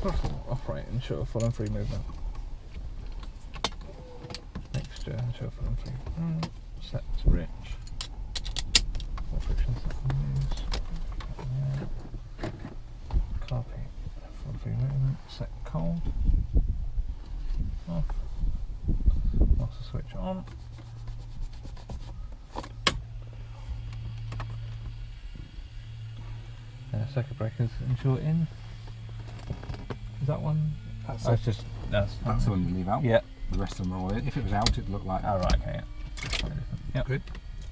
Throttle operate, ensure full and free movement. Mixture, ensure full and free. Set rich. What friction settings? Copy. Full and free movement. Set cold. Off. Master switch on. Circuit breakers, ensure in. Is that one? That's it's just that's the one you leave out. Yeah. The rest of them are all in. If it was out, it'd look like. Oh right, okay, yeah. Yep. Good.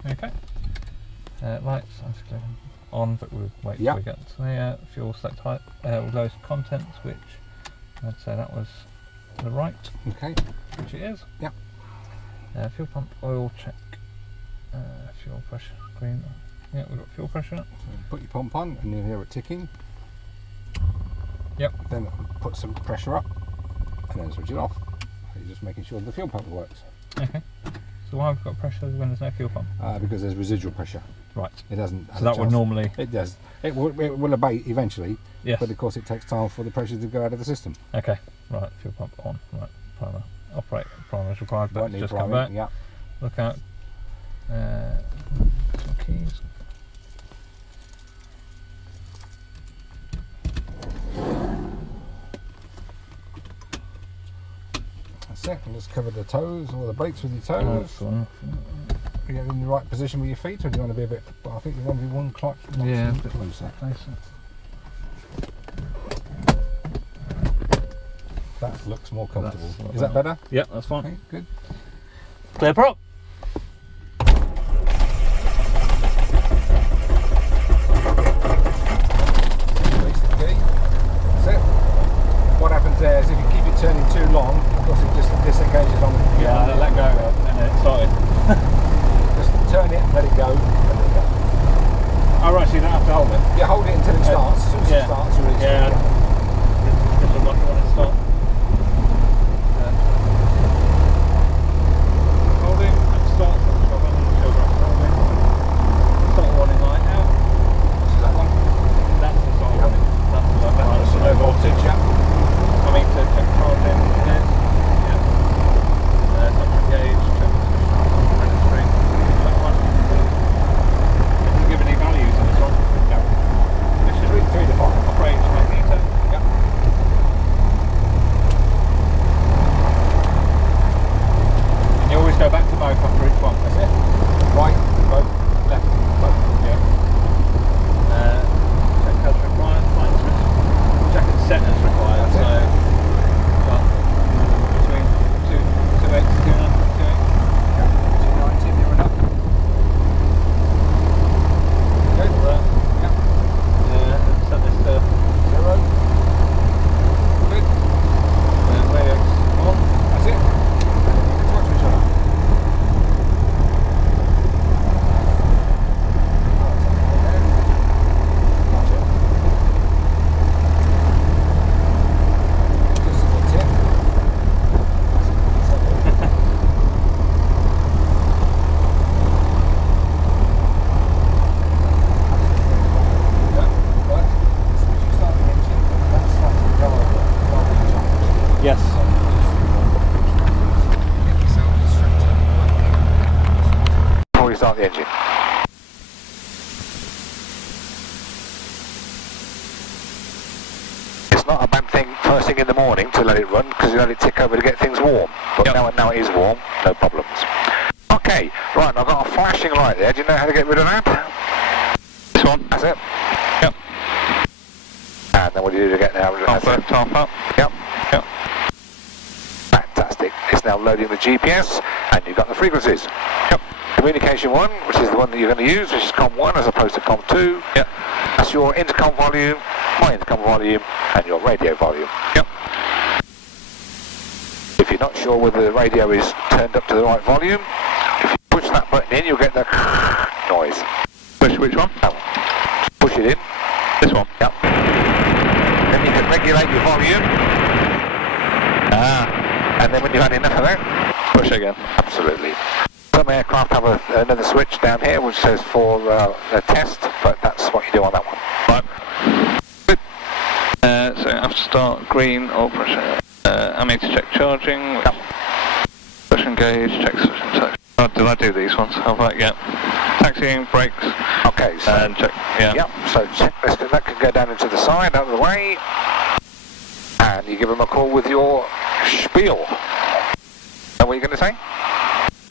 Okay. Lights, anti-glare on, but we'll wait Yep. till we get to the fuel select type. We'll go to contents, which I'd say that was the right, Okay. which it is. Yep. Fuel pump oil check. Fuel pressure green. Yeah, we've got fuel pressure. So put your pump on, and you'll hear it ticking. Yep. Then put some pressure up, and then switch it off. So you're just making sure the fuel pump works. Okay. So why have we got pressure when there's no fuel pump? Because there's residual pressure. Right. It doesn't. So that would normally. It does. It will abate eventually. Yes. But of course, it takes time for the pressure to go out of the system. Okay. Right. Fuel pump on. Right. Primer. Operate. Primer is required. But Won't need just come priming. back. Yeah. Look out. Some keys. That's it. And just cover the toes or the brakes with your toes. You get in the right position with your feet, or do you want to be a bit? I think you want to be one clock. Yeah, a bit bit closer. That looks more comfortable. Is that better? Yeah, that's fine. Okay, good. Clear prop. Release the key. That's it. What happens there is if you keep it turning too long, of course it just disengages on the computer. Yeah, I let go and then it started. Just turn it, let it go, and let it go. Oh right, so you don't have to hold it. Yeah, hold it until it starts. As soon as it starts, you release it. This will lock it when it starts. Holding and start. Start warning light now. Is that one? That's the start warning. That's the light. That's the low voltage. I mean to check charging. Yeah. Temperature gauge. Check registry. That one. Did you give any values on this one? No. This should read 3 to 5. Operate magneto. Yep. And you always go back to both after each one. That's it. Right, both, left, both. Yeah. Check as required. Fine switch. Check and set as required. That's so it. between 2.8 to 2.9. Yeah. 290 near enough. Good. Yeah. Set this to 0. Good. radio on. That's it. Touch each other. Watch it. Just as a tip. Yes. Before you start the engine. It's not a bad thing first thing in the morning to let it run because you let it tick over to get things warm. But now it is warm, no problems. Okay, right, I've got a flashing light there. Do you know how to get rid of that? This one. That's it. Yep. And then what do you do to get there? Half up. Yep. Fantastic. It's now loading the GPS and you've got the frequencies. Yep. Communication 1, which is the one that you're going to use, which is COM 1 as opposed to COM 2. Yep. That's your intercom volume, my intercom volume, and your radio volume. Yep. If you're not sure whether the radio is turned up to the right volume, if you push that button in, you'll get the noise. Push which one? That one. Push it in. This one? Yep. Then you can regulate your volume. And then when you've had enough of that, push again. Absolutely. Some aircraft have another switch down here which says for a test, but that's what you do on that one. Right. Good. So so I have to start green or pressure. Ammeter check charging. Yep. Pressure engage, check suction. Oh, did I do these ones? How about, yeah. Taxiing, brakes. Okay, so. And check, yeah. Yep, so checklist, that can go down into the side, out of the way. And you give them a call with your spiel. And what are you going to say?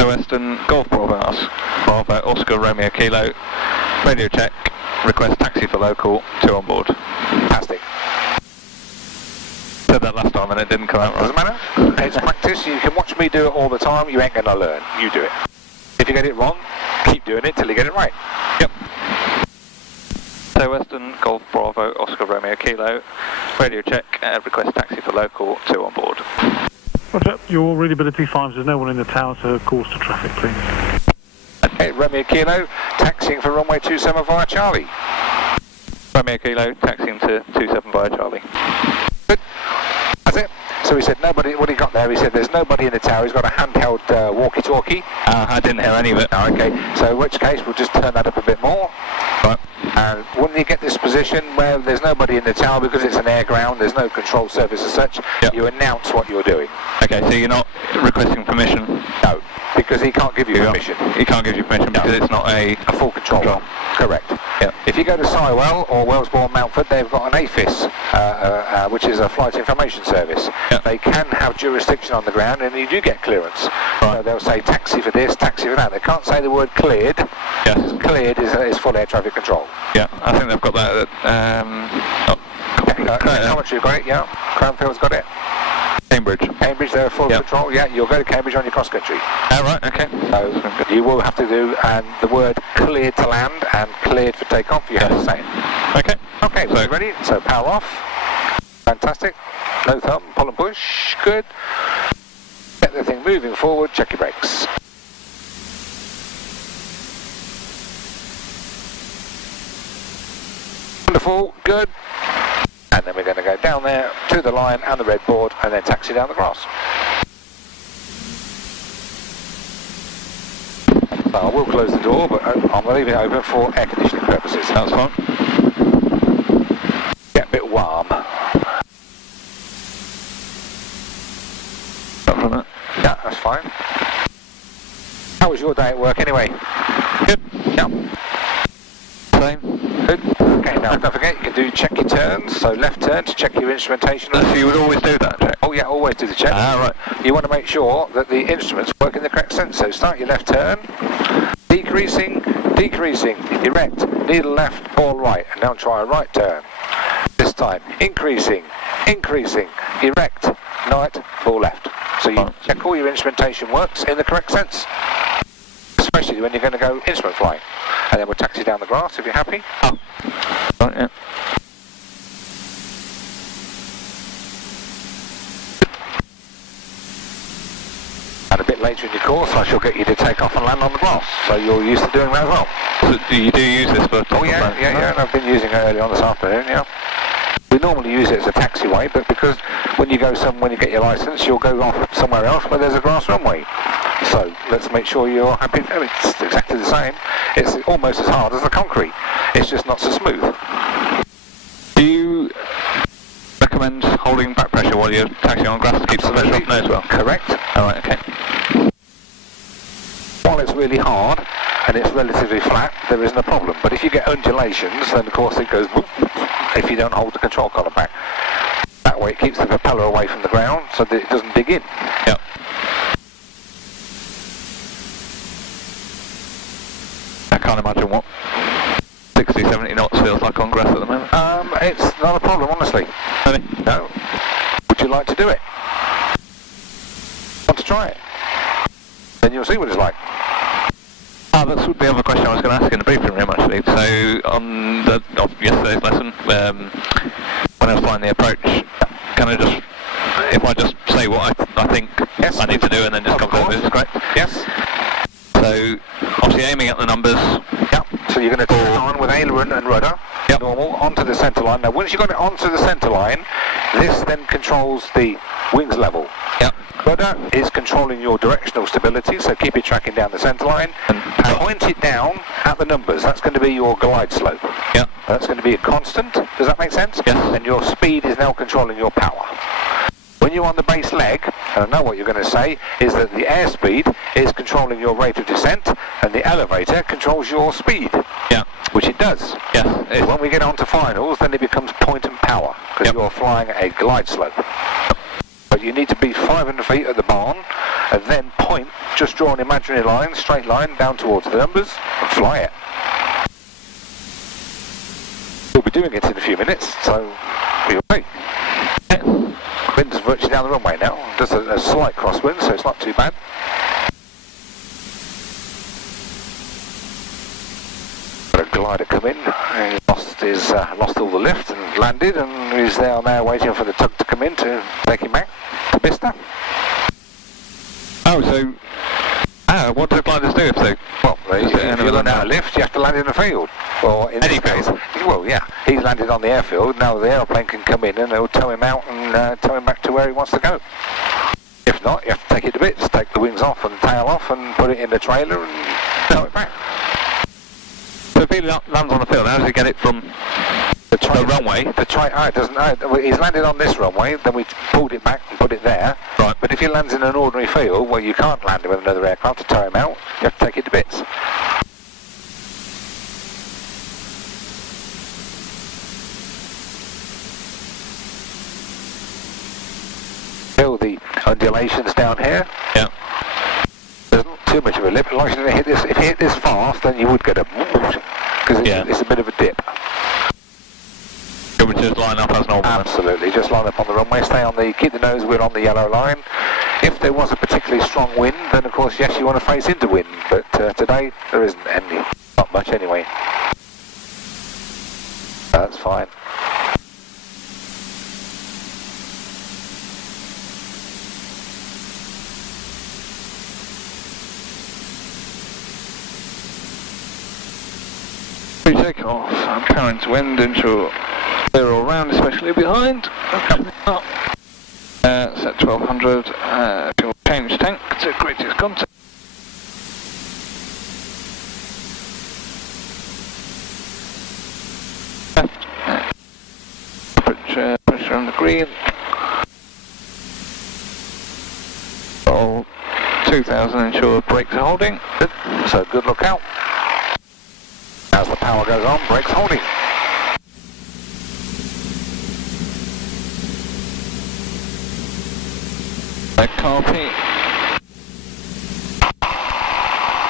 Western Golf Bravo Oscar Romeo Kilo. Radio check. Request taxi for local. 2 on board. Fantastic. Said that last time and it didn't come out right. Doesn't matter. It's practice. You can watch me do it all the time. You ain't going to learn. You do it. If you get it wrong, keep doing it till you get it right. Yep. So Western Golf Bravo Oscar Romeo Kilo. Radio check. Request taxi for local. 2 on board. Roger. Your readability finds there's no one in the tower, so course to traffic, please. Okay, Romeo Kilo, taxiing for runway 27 via Charlie. Romeo Kilo, taxiing to 27 via Charlie. Good. That's it. So he said nobody, what he got there, he said there's nobody in the tower, he's got a handheld walkie-talkie. I didn't hear any of it. Oh, okay, so in which case we'll just turn that up a bit more. Right. And when you get this position where there's nobody in the tower because it's an air ground, there's no control surface as such, yep. You announce what you're doing. Okay, so you're not requesting permission? No, because he can't give you permission. He can't give you permission because it's not a full control. Correct. Yep. If you go to Sywell or Wellesbourne Mountford, they've got an AFIS, which is a flight information service. Yep. They can have jurisdiction on the ground and you do get clearance. Right. So they'll say taxi for this, taxi for that. They can't say the word cleared. Yes. Cleared is full air traffic control. Yeah, I think they've got that at, Commentary got it, yeah. Cranfield's got it. Cambridge, they're full control. Yeah, you'll go to Cambridge on your cross country. Oh, right, okay. So you will have to do the word cleared to land and cleared for takeoff. You have to say it. Okay. Okay, so ready? So power off. Fantastic. No thumb, pull and push. Good. Get the thing moving forward. Check your brakes. Wonderful. Good. And then we're going to go down there to the line and the red board and then taxi down the grass. So I will close the door, but I'm leaving it open for air conditioning purposes. That's fine. Get a bit warm. Yeah, that's fine. How was your day at work anyway? Good. Yeah. Same. Good. Okay, now don't forget you can do check your turns, so left turn to check your instrumentation. So you would always do that check? Oh yeah, always do the check. Right. You want to make sure that the instruments work in the correct sense, so start your left turn, decreasing, erect, needle left, ball right, and now try a right turn. This time, increasing, erect, right, ball left. So you check all your instrumentation works in the correct sense, especially when you're going to go instrument flying. And then we'll taxi down the grass if you're happy. Oh. Right, yeah. And a bit later in your course, I shall get you to take off and land on the grass. So you're used to doing that as well. So you do use this for... Oh yeah, and I've been using it early on this afternoon, yeah. We normally use it as a taxiway, but because when you get your license, you'll go off somewhere else where there's a grass runway. So let's make sure you're happy. I mean, it's exactly the same. It's almost as hard as the concrete. It's just not so smooth. Do you recommend holding back pressure while you're taxiing on grass to keep the pressure off there as well? Correct. Alright, okay. While it's really hard and it's relatively flat, there isn't a problem. But if you get undulations, then of course it goes whoop, if you don't hold the control column back. That way it keeps the propeller away from the ground so that it doesn't dig in. Yep. I can't imagine what 60, 70 knots feels like on grass at the moment. It's not a problem, honestly. Really? No. Would you like to do it? Want to try it? Then you'll see what it's like. That's the other question I was going to ask in the briefing room actually. So on yesterday's lesson, when I was flying the approach, can I just, if I just say what I think I need to do and then just confirm it's correct? Yes. So obviously aiming at the numbers. Yeah. So you're going to turn on with aileron and rudder, normal, onto the centre line. Now once you've got it onto the centre line, this then controls the wings level. Yep. Rudder is controlling your directional stability, so keep it tracking down the centre line. And Point it down at the numbers. That's going to be your glide slope. Yep. That's going to be a constant. Does that make sense? Yes. And your speed is now controlling your power. When you're on the base leg, and I know what you're going to say, is that the airspeed is controlling your rate of descent, and the elevator controls your speed. Yeah. Which it does. Yes. When we get on to finals, then it becomes point and power, because you're flying a glide slope. But you need to be 500 feet at the barn, and then point, just draw an imaginary line, straight line, down towards the numbers, and fly it. We'll be doing it in a few minutes, so we'll wait. Wind's virtually down the runway now, just a slight crosswind, so it's not too bad. Got a glider come in, he lost all the lift and landed, and he's now waiting for the tug to come in to take him back to Bicester. Oh, so what do gliders do if they? Well, if you learn how to lift, you have to land in the field. Or in this case, well, yeah, he's landed on the airfield. Now the aeroplane can come in and they'll tow him out and tow him back to where he wants to go. If not, you have to take it to bits, take the wings off and tail off, and put it in the trailer and tow it back. So if he lands on the field, how does he get it from the runway? It doesn't. He's landed on this runway, then we pulled it back and put it there. Right. But if he lands in an ordinary field where you can't land him with another aircraft to tow him out, you have to take it to bits. Feel the undulations down here. Yeah. There's not too much of a lip. If you hit this fast, then you would get a because it's a bit of a dip. You would just line up as normal. Absolutely, just line up on the runway. Keep the nose wheel on the yellow line. If there was a particularly strong wind, then of course yes, you want to face into wind. But today there isn't any, not much anyway. That's fine. Pre-takeoff, current wind, ensure clear all round, especially behind. Coming up. Set 1200, fuel change tank to greatest contact. Left. Pressure on the green. All 2000, ensure brakes are holding. Good. So good look out. As the power goes on, brakes holding. Back copy.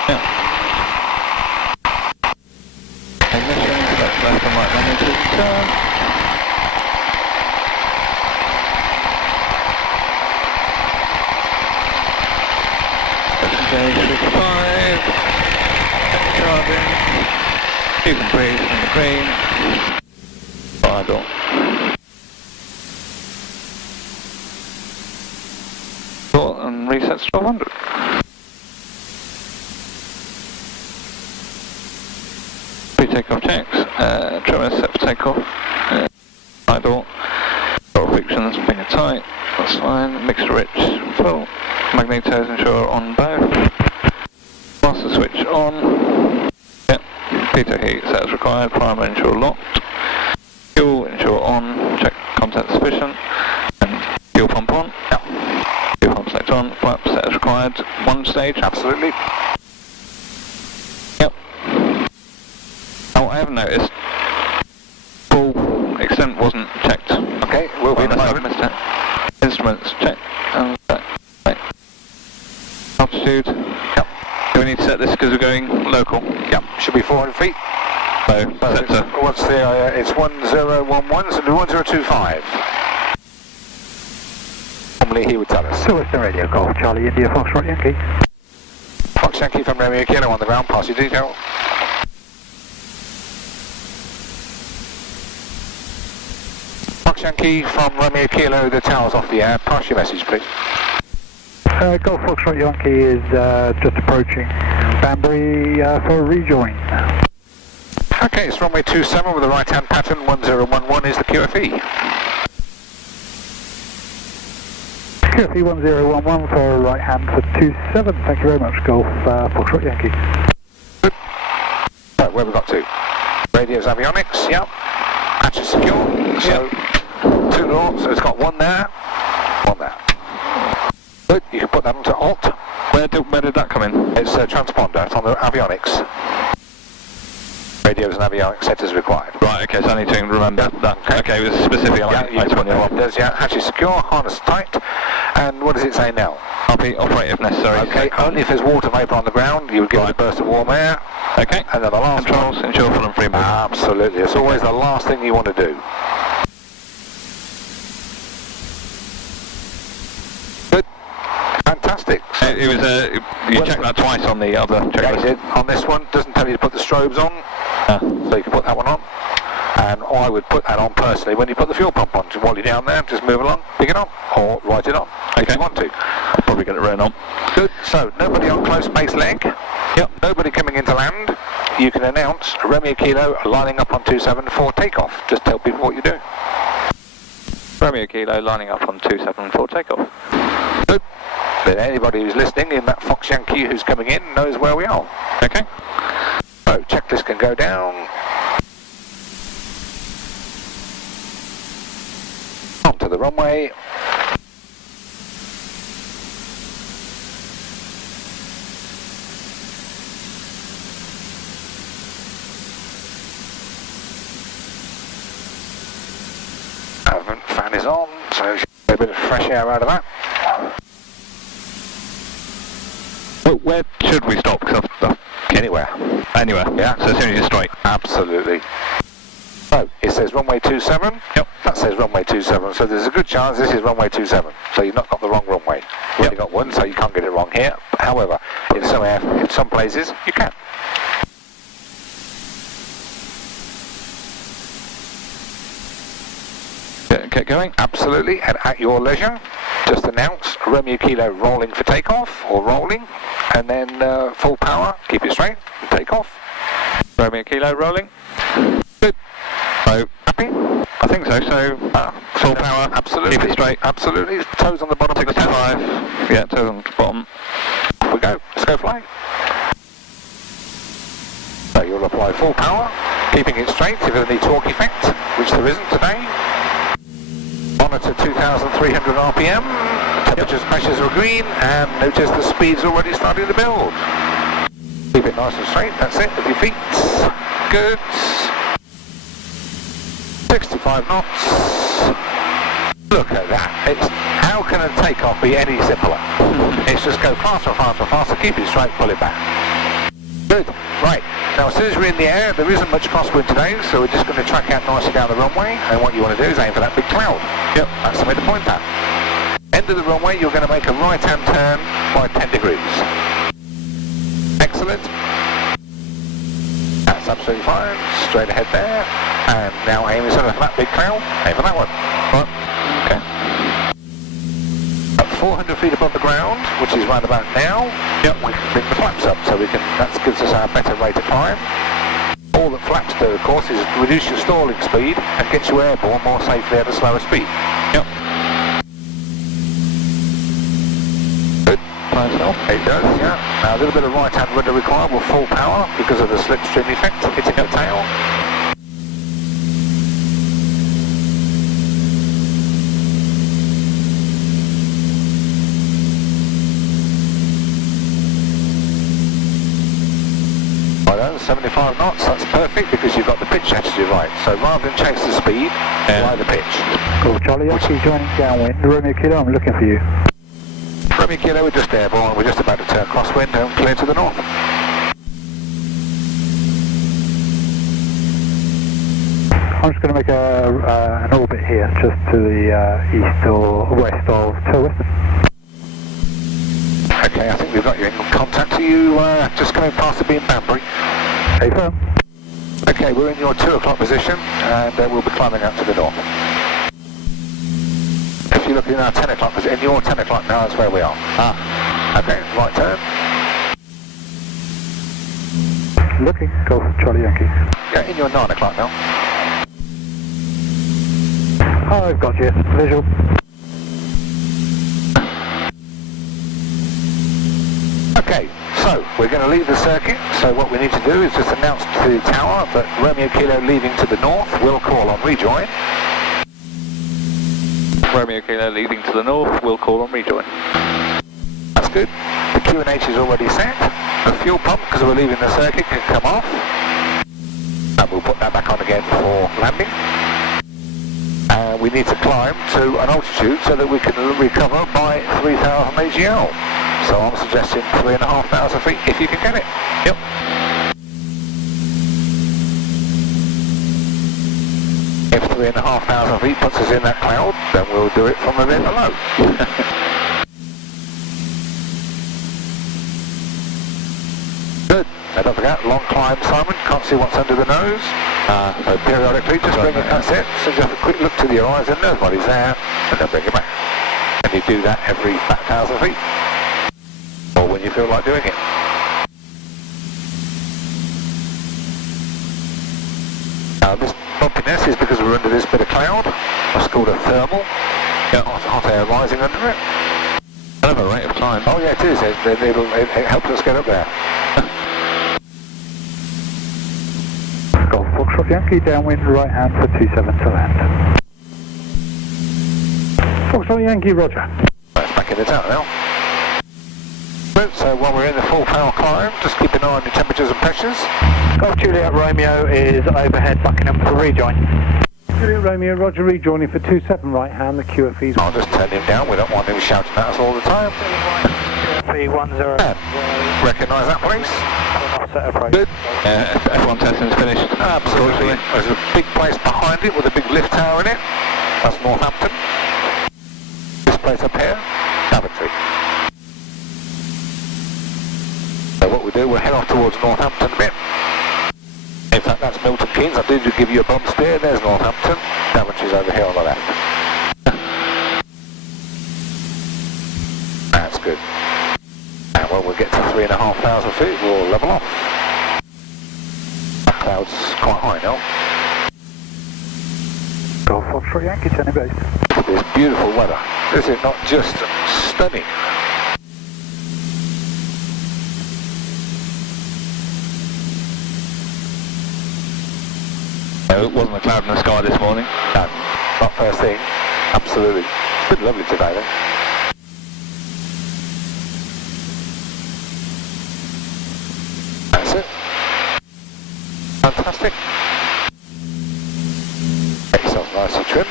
Yeah. Ignition, left and right magnitude turn. J35. Charging. Keep and breathe in the green. Idle. And resets 1200. Pre-takeoff checks. Trimmer set for takeoff. Idle. Throttle frictions, finger tight. That's fine. Mixture rich. Full. Magnetos ensure on both. Master switch on. Yep. Pitot heat set as required. Primer ensure locked. Fuel ensure on. Check contact sufficient. And fuel pump on. Yep. Fuel pump select on. Flap set as required. One stage. Absolutely. Yep. Oh, I haven't noticed. Full extent wasn't checked. Okay, will be in a Unless I've moment. missed it. Instruments check. Right. Altitude. Yep. Do we need to set this because we're going local? Yep. Should be 400 feet. So, set to What's the? It's 1011, so it'll be 1025. Normally he would tell us. So Western Radio, Golf Charlie, India, Foxtrot Yankee. Fox Yankee from Romeo Kilo on the ground. Pass your detail. Fox Yankee from Romeo Kilo. The tower's off the air. Pass your message, please. Golf Foxtrot Yankee is just approaching Banbury for a rejoin. Okay, it's runway 27 with the right-hand pattern. 1011 is the QFE. QFE 1011 for right hand for 27. Thank you very much, Golf Foxtrot Yankee. Good. Right, where have we got to? Radios, avionics, yep. Hatch is secure, so 2 door, so it's got 1 there, 1 there. Good, you can put that onto alt. Where did that come in? It's a transponder, it's on the avionics. Radios and avionics set as required. Right, okay, so I need to remember that. Okay, it was specific on Yeah, you put that, does, yeah, hatch is secure, harness tight, and what does it say now? RP operate if necessary. Okay, only if there's water vapour on the ground, you would give it a burst of warm air. Okay, and then the last controls, ensure full and free movement. Absolutely, it's always the last thing you want to do. Good, fantastic. So It was you checked that twice on the other checklist. yeah, you did. On this one, doesn't tell you to put the strobes on, so you can put that one on. And I would put that on personally when you put the fuel pump on. While you're down there, just move along, pick it up, or write it on if you want to. I'll probably get it written on. Good, so nobody on close base leg. Yep, nobody coming into land. You can announce Romeo Kilo lining up on 27 for takeoff. Just tell people what you do. Romeo Kilo lining up on 27 for takeoff. Good. Then anybody who's listening in that Fox Yankee who's coming in knows where we are. Okay. So checklist can go down. Onto the runway. Fan is on, so you get a bit of fresh air out of that. Well, where should we stop? Anywhere. Anywhere. Yeah. So as soon as you're straight. Absolutely. So it says runway 27. Yep. That says runway 27. So there's a good chance this is runway 27. So you've not got the wrong runway. You've only got one, so you can't get it wrong here. However, in some places you can. Get going? Absolutely, and at your leisure, just announce Romeo Kilo rolling for takeoff, or rolling, and then full power, keep it straight, and take off. Romeo Kilo rolling. Good. So, Happy? I think so, full power, Absolutely. keep it straight. Absolutely, toes on the bottom of the 65, yeah, toes on the bottom. Off we go, let's go flying. So you'll apply full power, keeping it straight if there's any torque effect, which there isn't today. Monitor 2,300 RPM, temperatures, pressures are green, and notice the speed's already starting to build. Keep it nice and straight, that's it, with your feet. Good. 65 knots. Look at that. How can a takeoff be any simpler? It's just go faster and faster and faster, keep it straight, pull it back. Good. Right. Now, as soon as we're in the air, there isn't much crosswind today, so we're just going to track out nicely down the runway, and what you want to do is aim for that big cloud. Yep, that's the way to point at. End of the runway, you're going to make a right-hand turn by 10 degrees. Excellent. That's absolutely fine. Straight ahead there. And now aim instead of that big cloud, aim for that one. Right. Okay. At 400 feet above the ground, which is round about now, we can bring the flaps up, so that gives us our better rate of climb. All that flaps do, of course, is reduce your stalling speed and get you airborne more safely at a slower speed. Yep. Good. It does, yeah. Now a little bit of right-hand rudder required with full power because of the slipstream effect hitting the tail. Right, 75 knots, that's perfect because you've got the pitch attitude right. So rather than chase the speed, fly the pitch. Cool, Charlie, Yankee joining downwind. Romeo Kilo, I'm looking for you. Romeo Kilo, we're just airborne, we're just about to turn crosswind and clear to the north. I'm just going to make an orbit here, just to the east or west of Western. Okay, I think we've got you in contact. Are you just coming past the beam Banbury? Hey, firm. Okay, we're in your 2 o'clock position, and we'll be climbing up to the north. If you're looking in our 10 o'clock position, in your 10 o'clock now, that's where we are. Okay, right turn. Looking, Golf Charlie Yankee. Yeah, in your 9 o'clock now. I've got you. Visual. Okay, so we're going to leave the circuit, so what we need to do is just announce to the tower that Romeo Kilo leaving to the north will call on rejoin. Romeo Kilo leading to the north, we'll call on rejoin. That's good. The QNH is already set. The fuel pump, because we're leaving the circuit, can come off. And we'll put that back on again for landing. We need to climb to an altitude so that we can recover by 3,000 AGL. So I'm suggesting 3,500 feet if you can get it. Yep. If 3,500 feet puts us in that cloud, then we'll do it from a bit below. Good. Now don't forget, long climb, Simon. Can't see what's under the nose. So periodically, just bring it, that's it. So just a quick look to the horizon, nobody's there, and then bring it back. And you do that every 1,000 feet. Or when you feel like doing it. This bumpiness is because we're under this bit of cloud. That's called a thermal. Yep. Hot air rising under it. Kind of a rate of climb. Oh yeah, it is. It helps us get up there. Golf Foxtrot Yankee, downwind, right hand for 27 to land. Foxtrot Yankee, roger. That's back in the tower now. So while we're in the full power climb, just keep an eye on your temperatures and pressures. Golf Juliet Romeo is overhead, Buckingham for rejoin. Juliet Romeo, roger, rejoining for 27 right hand, the QFE's. I'll just turn him down, we don't want him shouting at us all the time. QFE 10. Recognise that place? Offset approach. Good. F1 testing's finished. Absolutely. There's a big place behind it with a big lift tower in it. That's Northampton. This place up here, Daventry. So what we do, we'll head off towards Northampton a bit. In fact, that's Milton Keynes. I did give you a bump steer. There's Northampton. Daventry's over here on the left. That's good. And when we get to 3,500 feet, we'll level off. That cloud's quite high now. Golf Foxtrot Yankee, turning base. This beautiful weather. This is not just stunning. It wasn't a cloud in the sky this morning. No, not first thing. Absolutely. It's been lovely today then. That's it. Fantastic. Get yourself nicely trimmed.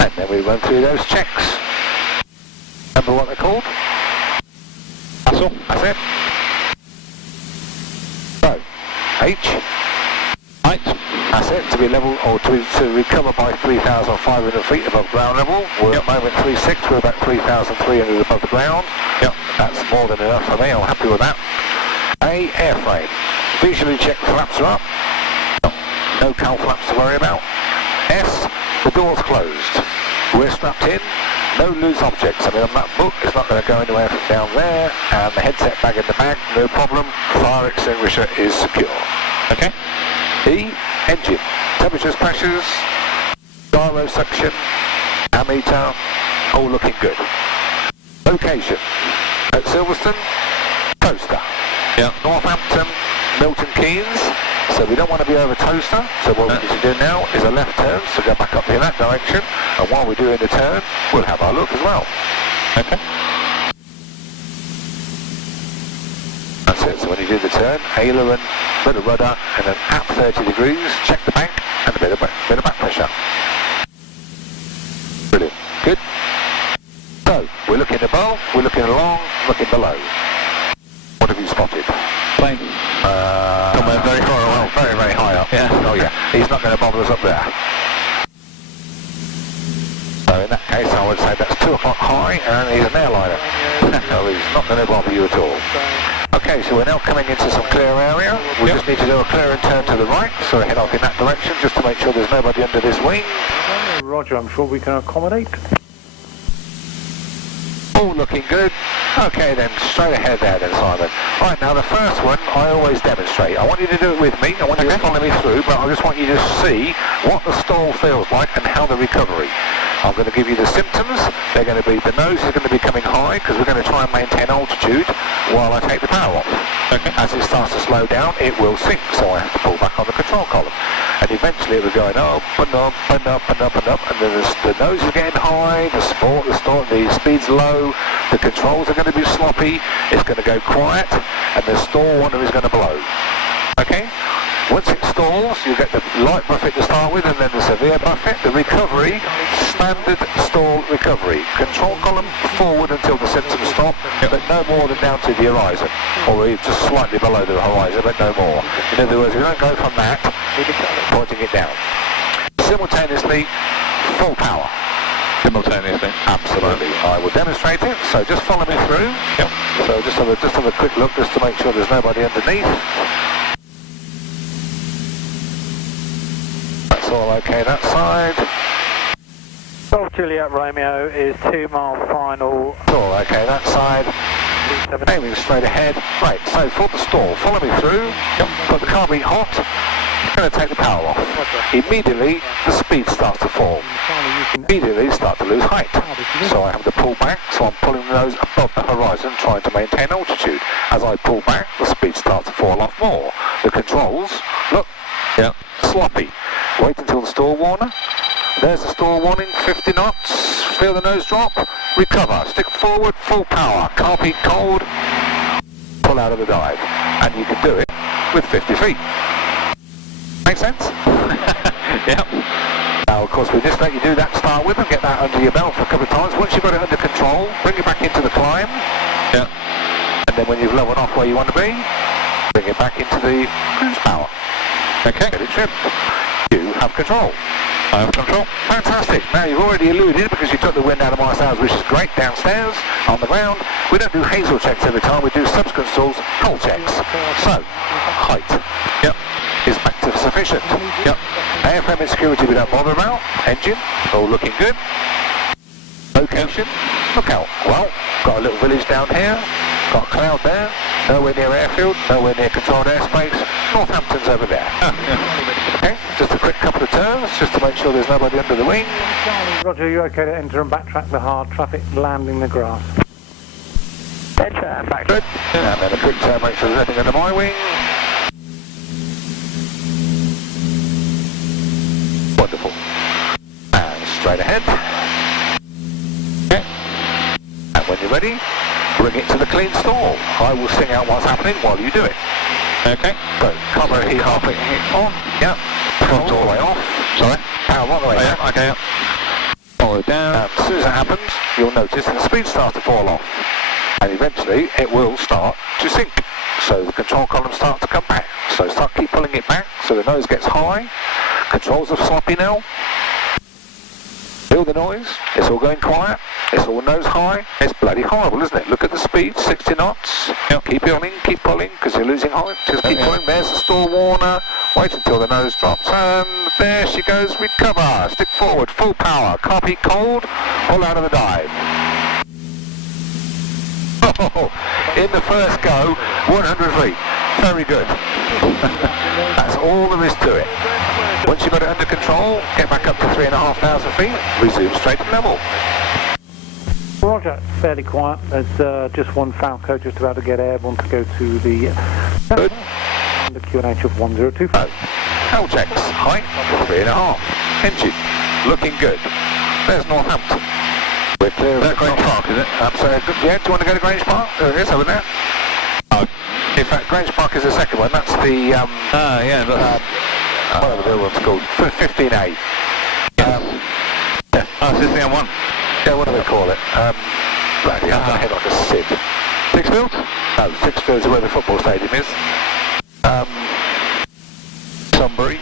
And then we run through those checks. Remember what they're called? HASELL. That's it. So, H. Height. That's it, to be level, or to recover by 3,500 feet above ground level. We're at the moment 3.6, we're about 3,300 above the ground. Yep. That's more than enough for me, I'm happy with that. A, airframe. Visually check flaps are up. No cowl flaps to worry about. S, the door's closed. We're strapped in. No loose objects. I mean, on that book, it's not going to go anywhere from down there. And the headset bag in the bag, no problem. Fire extinguisher is secure. Okay. E, engine. Temperatures, pressures, gyro suction, ammeter, all looking good. Location. At Silverstone, Toaster. Yeah. Northampton, Milton Keynes. So we don't want to be over Toaster. So what we need to do now is a left turn, so go back up in that direction. And while we're doing the turn, we'll have our look as well. Okay. That's it. So when you do the turn, aileron, bit of rudder, and then at 30 degrees, check the bank, and a bit of back pressure. Brilliant. Good. So, we're looking above, we're looking along, looking below. What have you spotted? Plane. Somewhere very far away. Oh, very, very high up. Yeah. Oh yeah. He's not going to bother us up there. So in that case, I would say that's 2 o'clock high, and he's an airliner. So he's not going to bother you at all. Okay, so we're now coming into some clear area. We just need to do a clear and turn to the right, so head off in that direction, just to make sure there's nobody under this wing. Roger, I'm sure we can accommodate. All looking good. Okay then, straight ahead there then, Simon. Right, now the first one I always demonstrate. I want you to do it with me. I want you to follow me through, but I just want you to see what the stall feels like and how the recovery. I'm going to give you the symptoms. They're going to be, the nose is going to be coming high because we're going to try and maintain altitude while I take the power off. Okay. As it starts to slow down, it will sink, so I have to pull back on the control column. And eventually it will go up and up and up and up and up, and then the nose is getting high, the speed's low, the controls are going to be sloppy, it's going to go quiet, and the stall warner is going to blow. Okay? Once it stalls, you get the light buffet to start with, and then the severe buffet, the recovery, standard stall recovery. Control column forward until the symptoms stop, but no more than down to the horizon, or just slightly below the horizon, but no more. In other words, we don't go from that, pointing it down. Simultaneously, full power. Simultaneously? Absolutely. I will demonstrate it, so just follow me through. Yep. So just have a quick look, just to make sure there's nobody underneath. All okay that side. Golf Juliet Romeo is 2 mile final. All okay that side. Aiming straight ahead. Right, so for the stall, follow me through. Put the car beat hot. Going to take the power off. Immediately the speed starts to fall. Immediately start to lose height. So I have to pull back, so I'm pulling the nose above the horizon, trying to maintain altitude. As I pull back, the speed starts to fall off more. The controls, look, sloppy. Wait until the stall warner. There's the stall warning, 50 knots. Feel the nose drop. Recover. Stick forward, full power. Car peak cold. Pull out of the dive. And you can do it with 50 feet. Make sense? Yep. Now, of course, we just let you do that to start with and get that under your belt for a couple of times. Once you've got it under control, bring it back into the climb. Yeah. And then when you've leveled off where you want to be, bring it back into the cruise power. Okay. Get it trimmed. You have control. I have control. Fantastic. Now you've already alluded, because you took the wind out of my sails, which is great, downstairs, on the ground. We don't do HASELL checks every time, we do subsequent stalls, hull checks. So, height. Yep. Is back to sufficient. Yep. Airframe and security we don't bother about. Engine, all looking good. Location, look out. Well, got a little village down here, got a cloud there, nowhere near airfield, nowhere near controlled airspace. Northampton's over there. Okay, just a quick couple of turns, just to make sure there's nobody under the wing. Roger, you okay to enter and backtrack the hard traffic landing the grass? Enter, back. Good. And then a quick turn, make sure there's nothing under my wing. Wonderful. And straight ahead. Okay. And when you're ready, bring it to the clean stall. I will sing out what's happening while you do it. Okay. So, cover heat up, on. Yep. Power all the way off. Sorry? Power all the way Oh, down. yeah, okay, Follow it down. And as soon as it happens, you'll notice the speed starts to fall off. And eventually, it will start to sink. So the control column starts to come back. So keep pulling it back, so the nose gets high. Controls are sloppy now. Feel the noise, it's all going quiet, it's all nose high, it's bloody horrible, isn't it? Look at the speed, 60 knots, keep pulling, because you're losing height, just keep pulling, there's the stall warner, wait until the nose drops, and there she goes, recover, stick forward, full power, car peak cold, pull out of the dive. Oh, in the first go, 100 feet, very good. That's all there is to it. Once you've got it under control, get back up to 3,500 feet, resume straight to level. Roger, fairly quiet. There's just one Falco just about to get airborne to go to the Good. the QNH of 1025. Hull checks, height 3.5, engine, looking good. There's Northampton. We're clear of Grange Park, is it? Absolutely. Yeah, do you want to go to Grange Park? There it is, over there. Oh. In fact, Grange Park is the second one. That's the Yeah, that's... whatever the other one's called, 15A. Oh, it's the M1. Yeah, what do they call it? Bloody hell, I head like a sieve. Sixfield? No, Sixfields is where the football stadium is. Sunbury.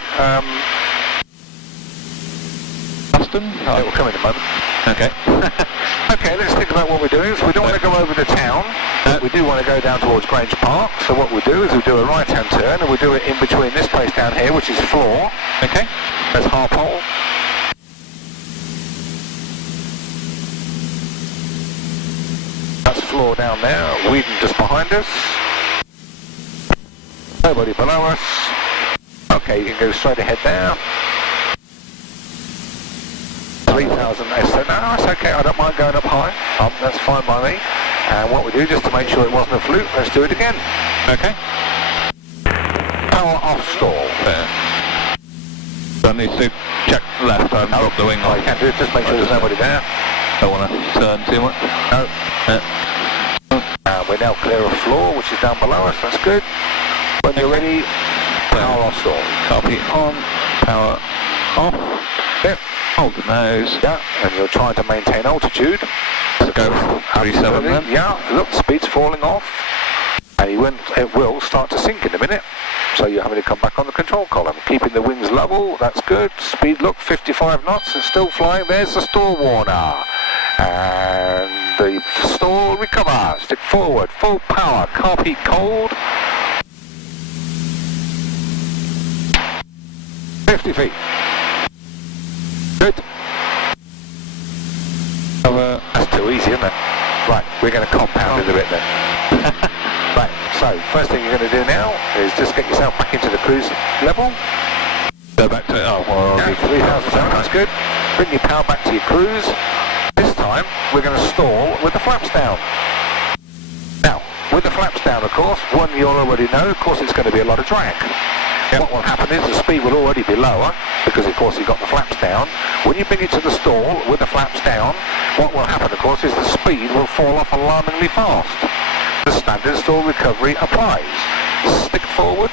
Aston? It will come in a moment. Okay. Okay, let's think about what we're doing. So we don't want to go over the town, but we do want to go down towards Grange Park. So what we'll do is we'll do a right-hand turn, and we'll do it in between this place down here, which is floor. Okay. There's Harpole. That's floor down there. Whedon just behind us. Nobody below us. Okay, you can go straight ahead there. 3,000 SC okay, I don't mind going up high. That's fine by me. And what we do, just to make sure it wasn't a fluke, let's do it again. Okay. Power off stall. There. So I need to check left and drop the wing Oh, on. you can do it, just make sure there's nobody there. Don't want to turn too much. No. Yeah. And we're now clear of floor, which is down below us, that's good. When you're ready, power off stall. Copy on, power off. Yep. Hold the nose. Yeah, and you're trying to maintain altitude. So go 37 then. Yeah, look, speed's falling off. And it will start to sink in a minute. So you're having to come back on the control column. Keeping the wings level, that's good. Speed, look, 55 knots and still flying. There's the stall warner. And the stall recover. Stick forward, full power, carb heat cold. 50 feet. Good. That's too easy, isn't it? Right, we're going to compound it a bit then. Right, so first thing you're going to do now is just get yourself back into the cruise level. Go back to, oh, well, Yeah, 3,000, that's good. Bring your power back to your cruise. This time, we're going to stall with the flaps down. Now, with the flaps down, of course, one you'll already know, of course it's going to be a lot of drag. Yep. What will happen is the speed will already be lower, because of course you've got the flaps down. When you bring it to the stall with the flaps down, what will happen, of course, is the speed will fall off alarmingly fast. The standard stall recovery applies. Stick forward,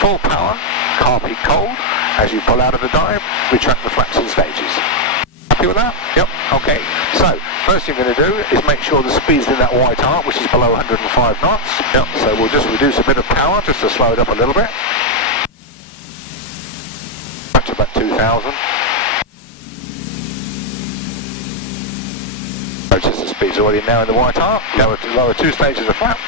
full power, carb heat cold. As you pull out of the dive, retract the flaps in stages. Happy with that? Yep. Okay. So, first thing you're going to do is make sure the speed's in that white arc, which is below 105 knots. Yep. So we'll just reduce a bit of power just to slow it up a little bit. Back to about 2,000. Notice the speed's already now in the white arc. Lower 2 stages of flap.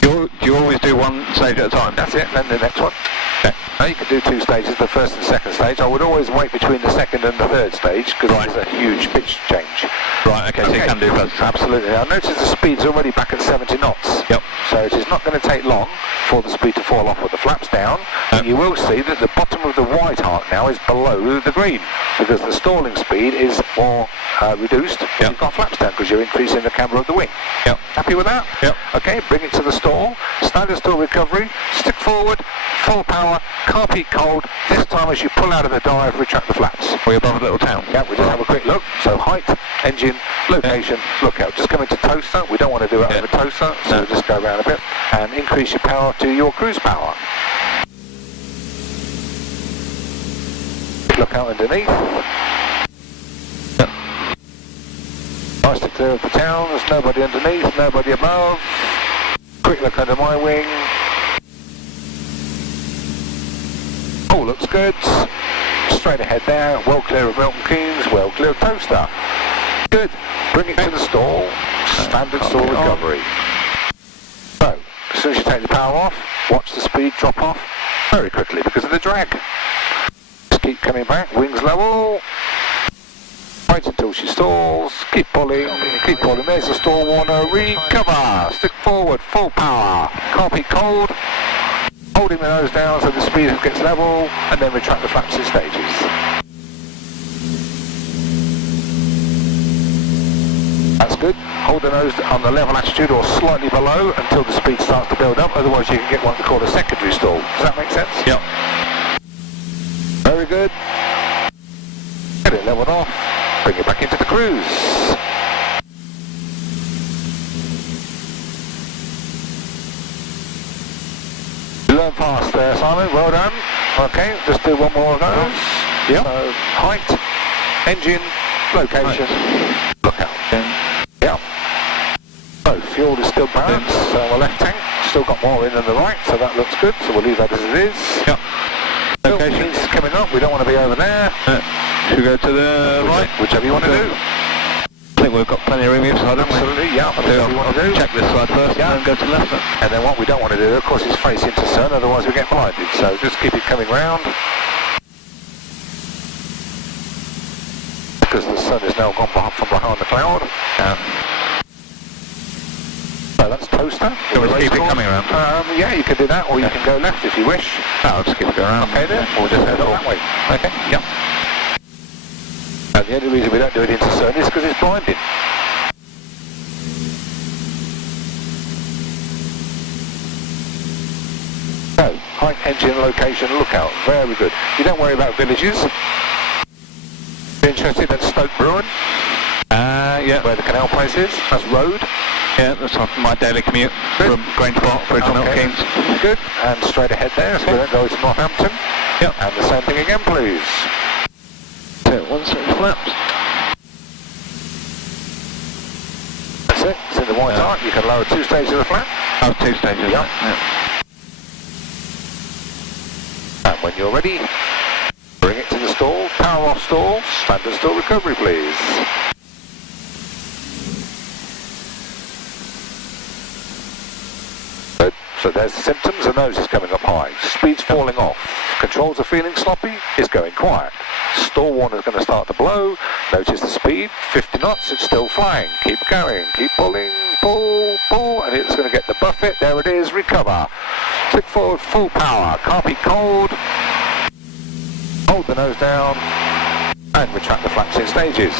Do you always do one stage at a time? That's it, then the next one. Okay. Now you can do 2 stages, the first and second stage. I would always wait between the second and the third stage because there's a huge pitch change. Right, okay, so you can do both. Absolutely. Now notice the speed's already back at 70 knots. Yep. So it is not going to take long for the speed to fall off with the flaps down. But you will see that the bottom of the white arc now is below the green because the stalling speed is more reduced. Yep. You've got flaps down because you're increasing the camber of the wing. Yep. Happy with that? Yep. Okay, bring it to the stall. Standard stall recovery. Stick forward. Full power. Carb heat cold. This time as you pull out of the dive, retract the flaps. We're above a little town. Yeah, we just have a quick look. So height, engine, location, lookout. Just come into toaster. We don't want to do it over toaster, so we'll just go around a bit and increase your power to your cruise power. Look out underneath. Nice to clear of the town. There's nobody underneath, nobody above. Quick look under my wing. All looks good. Straight ahead there. Well clear of Milton Keynes. Well clear of toaster. Good. Bring it to the stall. Standard stall recovery. So, as soon as you take the power off, watch the speed drop off very quickly because of the drag. Just keep coming back. Wings level. Wait until she stalls. Keep pulling. Keep pulling. There's the stall warner. Recover. Stick forward. Full power. Carb heat cold. Holding the nose down so the speed gets level, and then retract the flaps in stages. That's good. Hold the nose on the level attitude or slightly below until the speed starts to build up, otherwise you can get what they call a secondary stall. Does that make sense? Yep. Very good. Get it leveled off. Bring it back into the cruise. Learn fast there, Simon. Well done. Okay, just do one more of those. Yep. So, height, engine, location, lookout. Yep. So, fuel is still balanced. So, the left tank still got more in than the right, so that looks good. So, we'll leave that as it is. Yep. Location is coming up. We don't want to be over there. Should we go to the right? Whichever you want to do. I think we've got plenty of room each side, haven't we? Absolutely, yeah. Whatever you want to do. Check this side first and then go to the left. And then what we don't want to do, of course, is face into sun, otherwise we get blinded. So just keep it coming round. Because the sun is now gone from behind the cloud. So that's toaster. Can we keep it coming around? Yeah, you can do that, or you can go left if you wish. No, I'll just keep it going around. Okay then, we'll just head on that way. Okay, yep. And the only reason we don't do it into CERN is because it's blinding. So, height, engine, location, lookout. Very good. You don't worry about villages. You're interested in Stoke Bruin? Yeah. Where the canal place is? That's road. Yeah, that's my daily commute from Grange Park, Bridge Milton Keynes. Good. And straight ahead there, so we don't go to Northampton. Yep. And the same thing again, please. So, 1 set of flaps. That's it. It's in the white arc. You can lower 2 stages of the flap. Oh, 2 stages. Yep. Yeah. And when you're ready, bring it to the stall. Power off stall. Standard stall recovery, please. So there's the symptoms, the nose is coming up high, speed's falling off, controls are feeling sloppy, it's going quiet. Stall warner's going to start to blow, notice the speed, 50 knots, it's still flying, keep going, keep pulling, pull, pull, and it's going to get the buffet, there it is, recover. Stick forward, full power, can't be cold, hold the nose down, and retract the flaps in stages.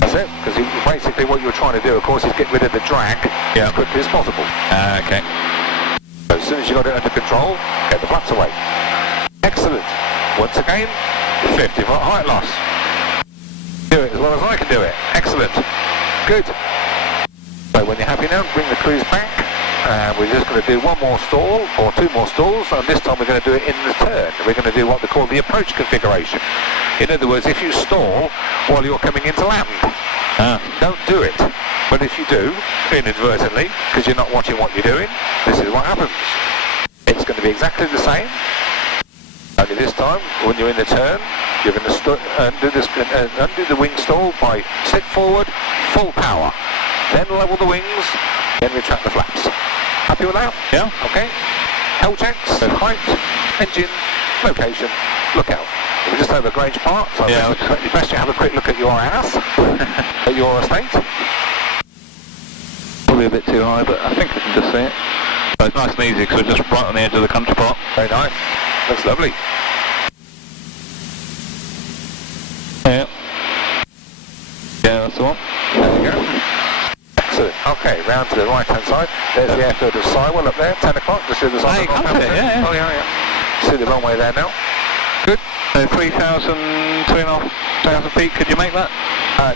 That's it, because basically what you're trying to do, of course, is get rid of the drag as quickly as possible. Okay. So as soon as you've got it under control, get the flaps away. Excellent. Once again, 50 foot height loss. Do it as well as I can do it. Excellent. Good. So when you're happy now, bring the cruise back. And we're just going to do 1 more stall, or 2 more stalls, and this time we're going to do it in the turn. We're going to do what they call the approach configuration. In other words, if you stall while you're coming into land, don't do it. But if you do, inadvertently, because you're not watching what you're doing, this is what happens. It's going to be exactly the same, only this time, when you're in the turn, you're going to undo the wing stall by stick forward, full power, then level the wings, then retract the flaps. Happy with that? Yeah. Okay. Hull checks, height, engine, location, lookout. We're just over Grange Park, so it's best you have a quick look at your house, at your estate. Probably a bit too high, but I think I can just see it. So it's nice and easy because we're just right on the edge of the country park. Very nice. Looks lovely. Yeah. Yeah, that's the one. There you go. Excellent. Okay, round to the right hand side. There's the airfield of Sywell up there, 10 o'clock. Just see the sign. You can see it, yeah. Oh, yeah. See the runway there now. Good. So 3,000, 2,500 feet, could you make that?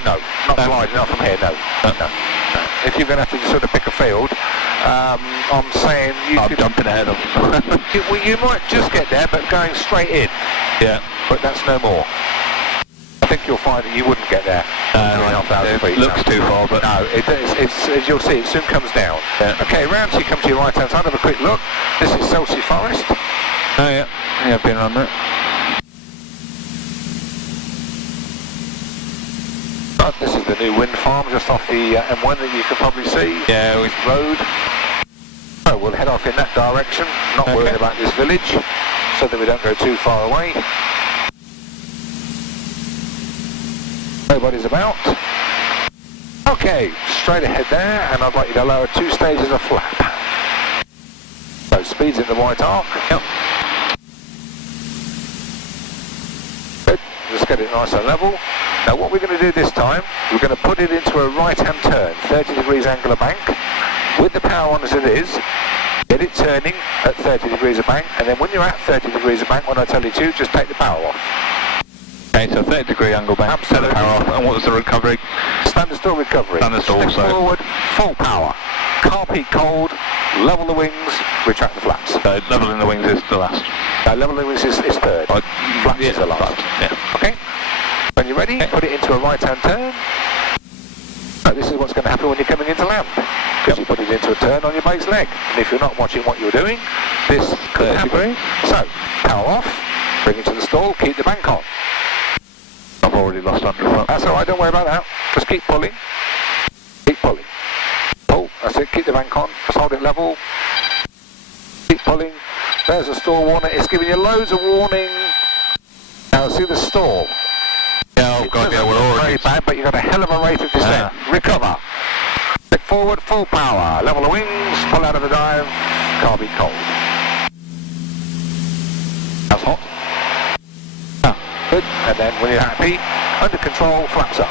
No, not gliding, not from here, no. If you're going to have to sort of pick a field, I'm saying you could... I'm jumping ahead of you might just get there, but going straight in. Yeah. But that's no more. I think you'll find that you wouldn't get there. 3,500 feet. Looks too far, but... No, it's, as you'll see, it soon comes down. Yeah. Okay, round so you come to your right hand side, have a quick look. This is Selsey Forest. Oh yeah, I've been on that. This is the new wind farm just off the M1 that you can probably see. Yeah, with road. So we'll head off in that direction, not worrying about this village, so that we don't go too far away. Nobody's about. Okay, straight ahead there, and I'd like you to lower 2 stages of flap. So speed's in the white arc. Yep. Good. Just get it nice and level. Now what we're going to do this time, we're going to put it into a right-hand turn, 30 degrees angular bank, with the power on as it is, get it turning at 30 degrees of bank, and then when you're at 30 degrees of bank, when I tell you to, just take the power off. Okay, so 30 degree angle bank, Absolutely. Power off, and what was the recovery? Standard stall recovery. Standard stall, Stick forward, full power. Car peak cold, level the wings, retract the flaps. So leveling the wings is the last. Level the wings is third. Flaps is the last. Yeah. Okay? When you're ready, put it into a right-hand turn. So this is what's going to happen when you're coming into land. Because you put it into a turn on your base leg. And if you're not watching what you're doing, this could happen. So, power off, bring it to the stall, keep the bank on. I've already lost 100 front. That's alright, don't worry about that. Just keep pulling. Keep pulling. Pull, that's it, keep the bank on. Just hold it level. Keep pulling. There's a stall warning. It's giving you loads of warning. Now see the stall. Yeah, oh god, yeah, we're already... very bad, but you've got a hell of a rate of descent. Recover. Stick forward, full power. Level the wings, pull out of the dive. Car beat cold. That's hot. Good, and then when you're happy, under control, flaps up.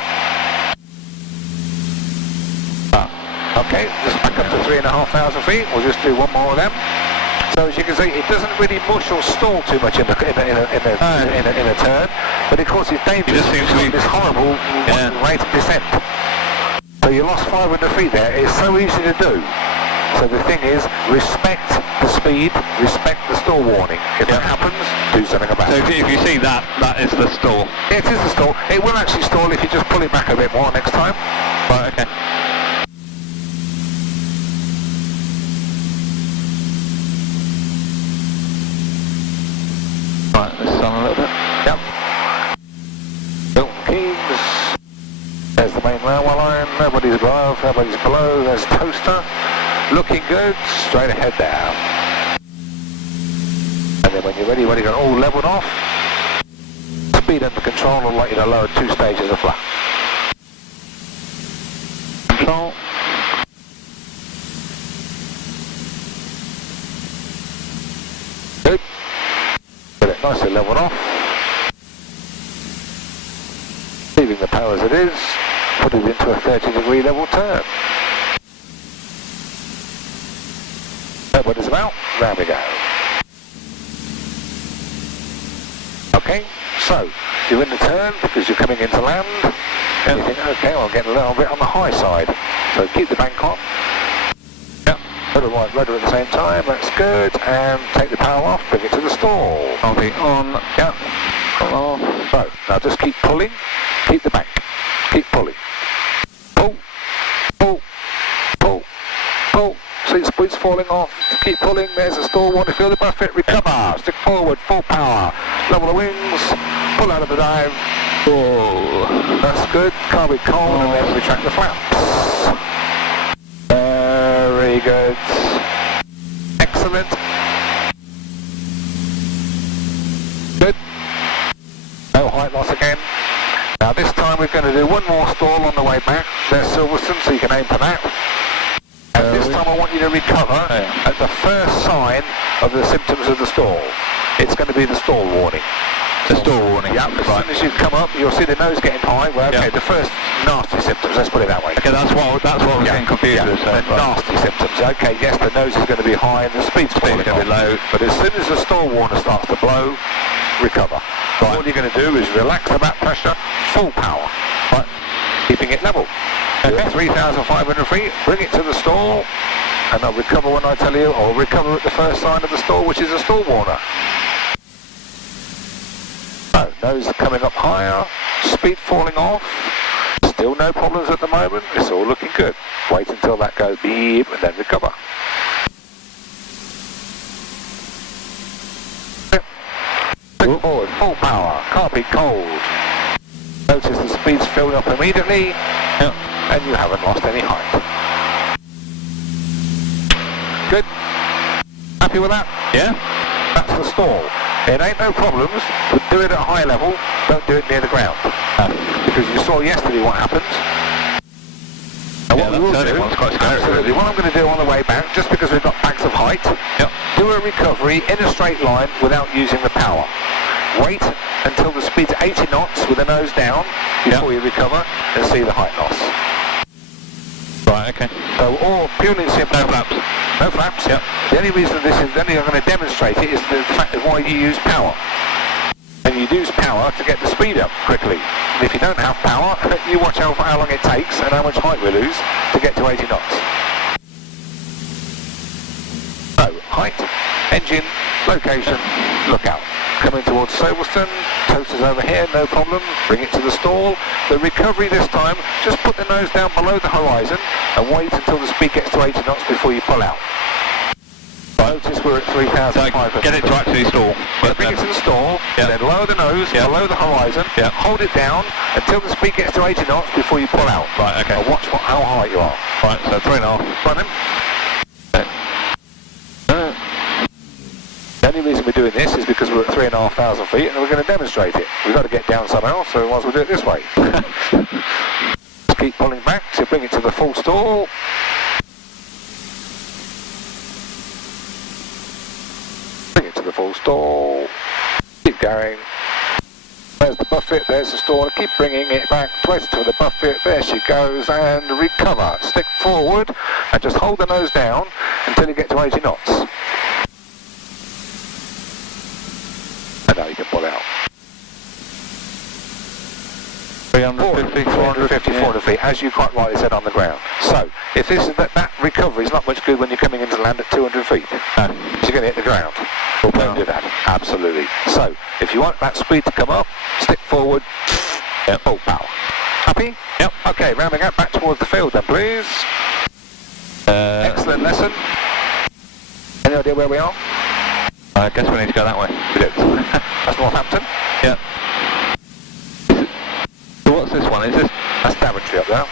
Okay, just back up to 3,500 feet. We'll just do one more of them. So as you can see, it doesn't really mush or stall too much in a turn, but of course it's dangerous. It just seems to be this horrible rate of descent. So you lost 500 feet there. It's so easy to do. So the thing is, respect the speed, respect the stall warning. If that happens, do something about it. So if you see that, that is the stall. It is the stall. It will actually stall if you just pull it back a bit more next time. Right, okay. Right, this is on a little bit. Yep. Milton Keynes. There's the main railway line. Nobody's above, nobody's below. There's Toaster. Looking good. Straight ahead down. And then when you're ready, when you got all leveled off, speed under control will let you to lower 2 stages of flap. Control. Good. Get it nicely leveled off. Leaving the power as it is. Put it into a 30-degree level turn. Nobody's about. There we go. Okay, so you're in the turn because you're coming into land. And you think, okay, I'll get a little bit on the high side. So keep the bank on. Yep. Put the right rudder at the same time. That's good. And take the power off. Bring it to the stall. I'll be on. Yep. On. So now just keep pulling. Keep the bank. Keep pulling. Pull. Pull. Pull. Pull. See the speed's falling off. Keep pulling. There's a stall. Want to feel the buffet. Recover. Stick forward. Full power. Level the wings. Pull out of the dive. Oh, that's good. Can't be cold, and then retract the flaps. Very good. Excellent. Good. No height loss again. Now this time we're going to do one more stall on the way back. There's Silverstone, so you can aim for that. And this time I want you to recover at the first sign of the symptoms of the stall. It's going to be the stall warning. The stall warning. Yeah, as soon as you come up, you'll see the nose getting high. Well, okay, the first nasty symptoms, let's put it that way. Okay, that's what I was getting confused with. The nasty symptoms. Okay, yes, the nose is going to be high and the speed's falling going to be low. But as soon as the stall warner starts to blow, recover. Right. All you're going to do is relax the back pressure, full power, right, keeping it level. Okay. 3,500 feet, bring it to the stall, and I'll recover when I tell you, or recover at the first sign of the stall, which is a stall warner. So, nose coming up higher, speed falling off, still no problems at the moment, it's all looking good. Wait until that goes beep and then recover. Stick forward, full power, can't be cold. Notice the speed's filled up immediately, and you haven't lost any height. Good? Happy with that? Yeah. That's the stall. It ain't no problems, but do it at a high level, don't do it near the ground. Because you saw yesterday what happened. And what we will do, absolutely, what I'm going to do on the way back, just because we've got bags of height, do a recovery in a straight line without using the power. Wait until the speed's 80 knots with the nose down before you recover and see the height loss. Right, okay. So, or purely simple. No flaps. No flaps, The only reason this is, the only I'm going to demonstrate it is the fact of why you use power. And you use power to get the speed up quickly. And if you don't have power, you watch how long it takes and how much height we lose to get to 80 knots. So, height, engine, location, lookout. Coming towards Silverstone, Toaster's over here, no problem, bring it to the stall. The recovery this time, just put the nose down below the horizon and wait until the speed gets to 80 knots before you pull out. Notice we're at 3,500. Get it to actually stall. Bring it to the stall, and then lower the nose, below the horizon, hold it down until the speed gets to 80 knots before you pull out. Right, okay. And watch how high you are. Right, so 3.5. Right then. The only reason we're doing this is because we're at 3,500 feet and we're going to demonstrate it. We've got to get down somehow, so we might as well do it this way. Just keep pulling back, so bring it to the full stall. Bring it to the full stall. Keep going. There's the buffet, there's the stall. Keep bringing it back, twist to the buffet, there she goes, and recover. Stick forward and just hold the nose down until you get to 80 knots. And now you can pull out. 350, 450, 400 feet, as you quite rightly said, on the ground. So, if this is that recovery is not much good when you're coming into land at 200 feet. No. You're going to hit the ground. Well, don't do that. Absolutely. So, if you want that speed to come up, stick forward. Yep. Oh, power. Happy? Yep. Okay, rounding out back towards the field then, please. Excellent lesson. Any idea where we are? I guess we need to go that way. We do. That's Northampton? Yep. So what's this one? Is this? That's Daventry up there.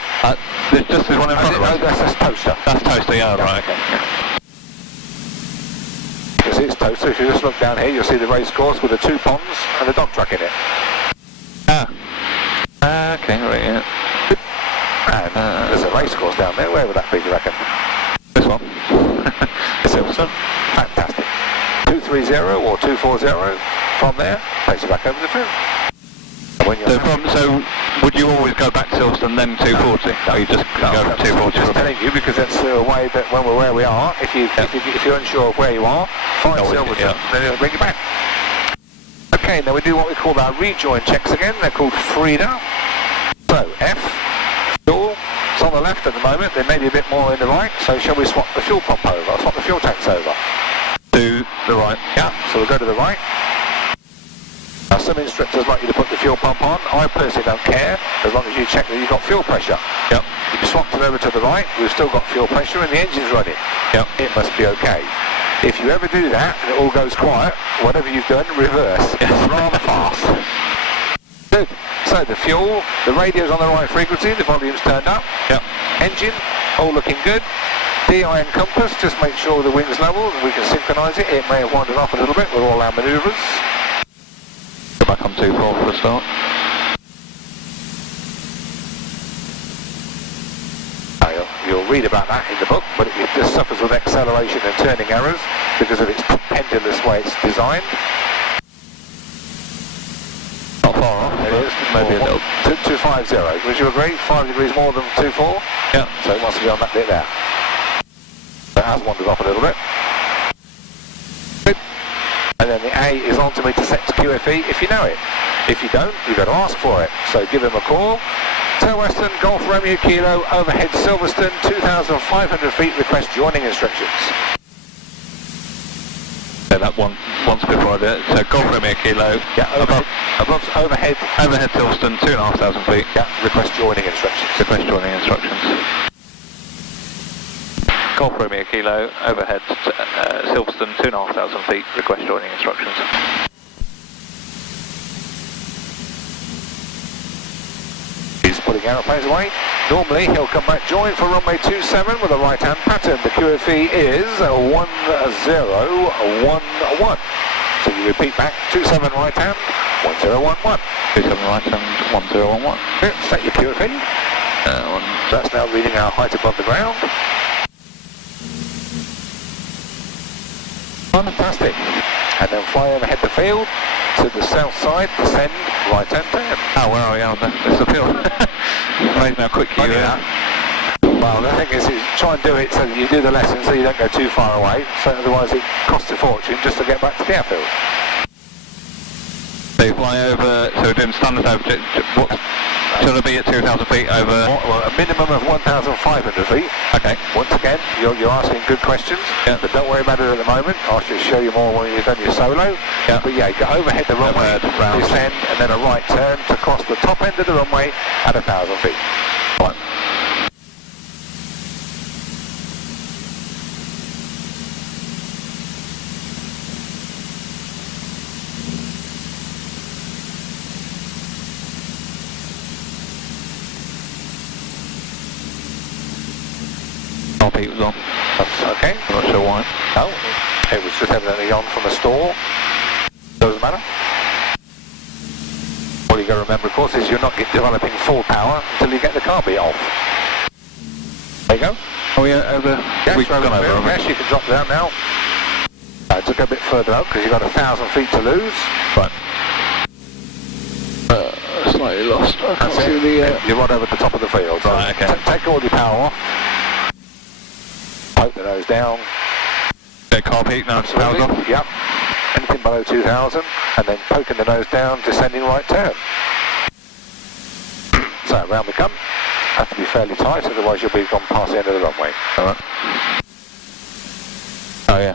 There's just this one in front of us? That's Toaster. That's Toaster, yeah, right, okay. Yeah. You can see it's Toaster. If you just look down here, you'll see the race course with the 2 ponds and the dog track in it. Okay, right, yeah. And there's a race course down there. Where would that be, do you reckon? This one. Silverstone. Fantastic. 230 or 240 from there takes you back over the field. So would you always go back to Silverstone then 240? No, you just go from 240. Just telling you because that's a way that when we're where we are, if you're unsure of where you are, find Silverstone, then it'll bring you back. Okay, now we do what we call our rejoin checks again. They're called Frida. So F, fuel. It's on the left at the moment. There may be a bit more in the right. So shall we swap the fuel pump over? I'll swap the fuel tanks over. To the right. Yeah. So we'll go to the right. Now, some instructors like you to put the fuel pump on. I personally don't care, as long as you check that you've got fuel pressure. Yep. If you swapped it over to the right, we've still got fuel pressure and the engine's running. Yep. It must be okay. If you ever do that and it all goes quiet, whatever you've done, reverse. It's rather fast. Good. So the fuel, the radio's on the right frequency, the volume's turned up. Yep. Engine, all looking good. DI and compass, just make sure the wing's level and we can synchronise it. It may have wandered off a little bit with all our manoeuvres. Go back on 2.4 for a start. You'll read about that in the book, but it just suffers with acceleration and turning errors because of its pendulous way it's designed. Not far off. It is, maybe a little. 250, would you agree? 5 degrees more than 24? Yeah. So it must be on that bit there. That has wandered off a little bit. And then the A is on to me to set to QFE if you know it. If you don't, you've got to ask for it. So give him a call. Tel Western, Golf Romeo Kilo, overhead Silverstone, 2,500 feet, request joining instructions. So that one, once before I do it. So Golf Romeo Kilo, yeah, above overhead Silverstone, 2,500 feet. Yeah, request joining instructions. Request joining instructions. Golf Romeo Kilo, overhead Silverstone, 2,500 feet, request joining instructions. Putting aeroplanes away. Normally he'll come back join for runway 27 with a right hand pattern. The QFE is 1011. So you repeat back 27 right hand 1011. 27 right hand 1011. Set your QFE. So that's now reading our height above the ground. Fantastic. And then fly overhead the field to the south side, descend, right hand turn. Oh, where are we? Oh, it's the field. Right now, quick cue. Well, the thing is, try and do it so that you do the lesson so you don't go too far away, so otherwise it costs a fortune just to get back to the airfield. So you fly over, so we're doing standard over, what should it be at 2,000 feet over? Well, a minimum of 1,500 feet. Okay. Once again, you're asking good questions, but don't worry about it at the moment. I'll just show you more when you've done your solo. Yeah. But yeah, go overhead the runway, descend, and then a right turn to cross the top end of the runway at 1,000 feet. Right. Heat was on. That's okay. I'm not sure why. No, it was just evidently on from a stall. Doesn't matter. All you got to remember, of course, is you're not developing full power until you get the car beat off. There you go. Oh yeah, over. Yes, We've gone over. Yes, you can drop down now. Just go a bit further out because you've got 1,000 feet to lose. Right. slightly lost. I can't That's see it. the... You're right over the top of the field. So Right, okay. take all your power off. Poke the nose down. Car peak now, it's powered off. Yep. Anything below 2000, and then poking the nose down, descending right turn. So round we come. Have to be fairly tight, otherwise you'll be gone past the end of the runway. Alright. Oh yeah.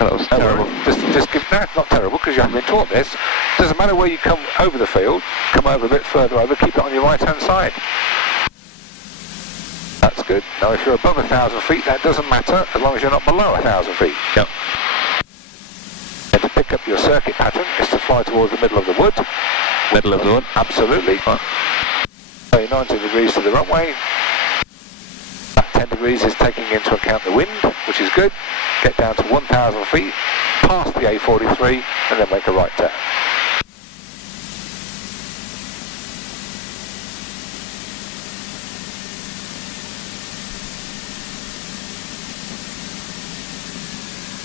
That was terrible. Just give, no, not terrible, because you haven't been taught this. Doesn't matter where you come over the field, come over a bit further over, keep it on your right hand side. That's good. Now if you're above 1,000 feet, that doesn't matter, as long as you're not below 1,000 feet. Yep. And to pick up your circuit pattern is to fly towards the middle of the wood. Middle of the wood. Absolutely. Right. So 90 degrees to the runway. That 10 degrees is taking into account the wind, which is good. Get down to 1,000 feet, past the A43, and then make a right turn.